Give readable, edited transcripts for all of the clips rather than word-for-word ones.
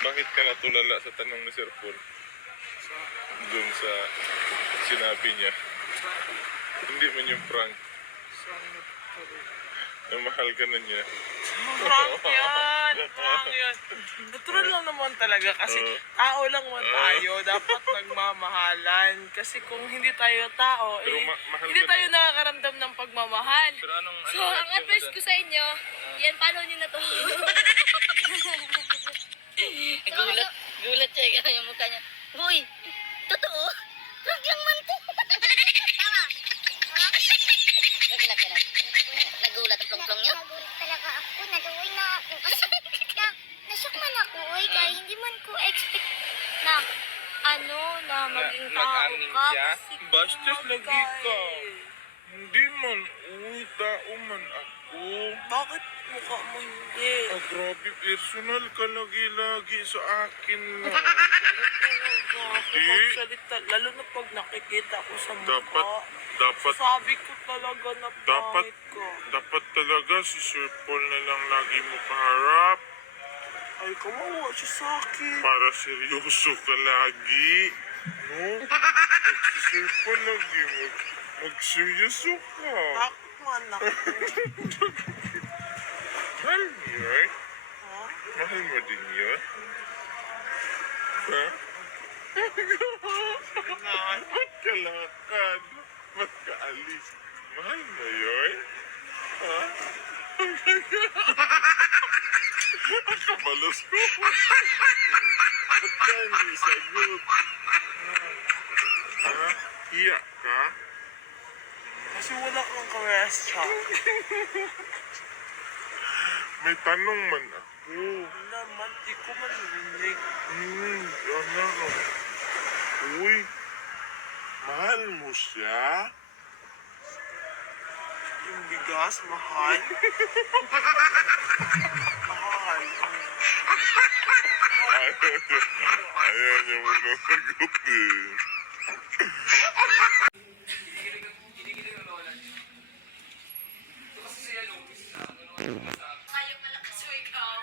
Bakit ka natulala sa tanong ni Sir Paul? Doon sa sinabi niya. Hindi man yung prank. Na mahal ka na niya. Prank yan! Prank yan! Natural lang naman talaga kasi tao lang man tayo. Dapat nagmamahalan. Kasi kung hindi tayo tao, mahal hindi ka tayo nakakaramdam ng pagmamahal. So, ang advice ko sa inyo, yan, paano nyo na to? Gulat siya, yung mukha niya. Uy, totoo? Prank lang man to. Tama. Nagulat ka na. Nagulat ang plong-plong niyo? Nagulat talaga ako. Naluoy na ako. Kasi nasyak man ako. Oy, kaya hindi man ko expect na na maging tao ka. Kasi Bastos lagi ka. Hindi man. Uy, tao man ako. Bakit mukha mo hindi? Ah, grabe, personal ka lagi-lagi sa akin na. Ako magsalita, lalo na pag nakikita ko sa mukha. Dapat, Sabi ko talaga na pangit ka. dapat talaga si Sir Paul na lang lagi mo kaharap. Ay, kawawa siya sa akin. Para seryoso ka lagi. No? Pag si Sir Paul lagi magseryoso ka. Takot man ako. Mahal mo yun? Ha? Mahal mo din yun? Ha? Ba't ka lakad? Ba't ka alis? Mahal mo yun? Ha? Ang kabalos ko. Ba't ka hindi sagot? Ha? Hiya ka? Kasi wala kang karesya. May tanong man ako. Naman, di ko man rinig. Ano? Uy, mahal mo siya? Yung bigas, mahal. Mahal. Ayaw niya muna sagot eh. Kayo malakas mo ikaw.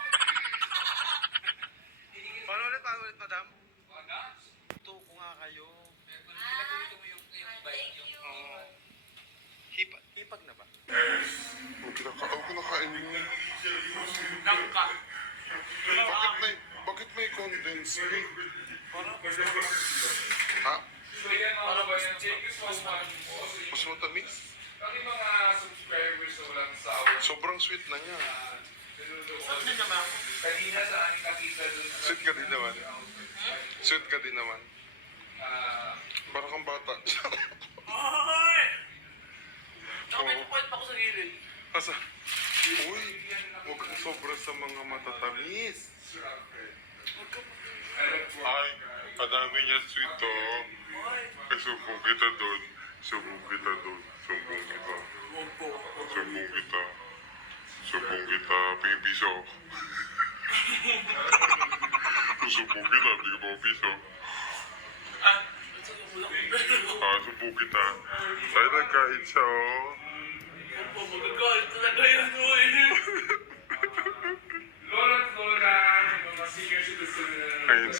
Paano ulit, madam? Tuto ko nga kayo. Thank you. Hipag na ba? Ako kinakain yun. Langka. Bakit may condensed milk? Ha? Mas matamis? Sobrang sweet na niya. Saan din naman ako? Sweet ka din naman. Sweet ka din naman. Parang kang bata. Ay! Nakapit pa ako sa gilid. Asa? Uy, huwag kang sobra sa mga matatamis. Ay, kadami niya sweet oh. Ay, sumbong kita doon. Sumbong kita doon. Sumbong kita. Sumbong kita. Sumbong kita, piso. Kung sumbong kita, hindi ka pa piso. Sumbong kita. Ay, nagkain siya oh. Magagalit talaga yan, uy. Lola, mga senior citizen. Ayun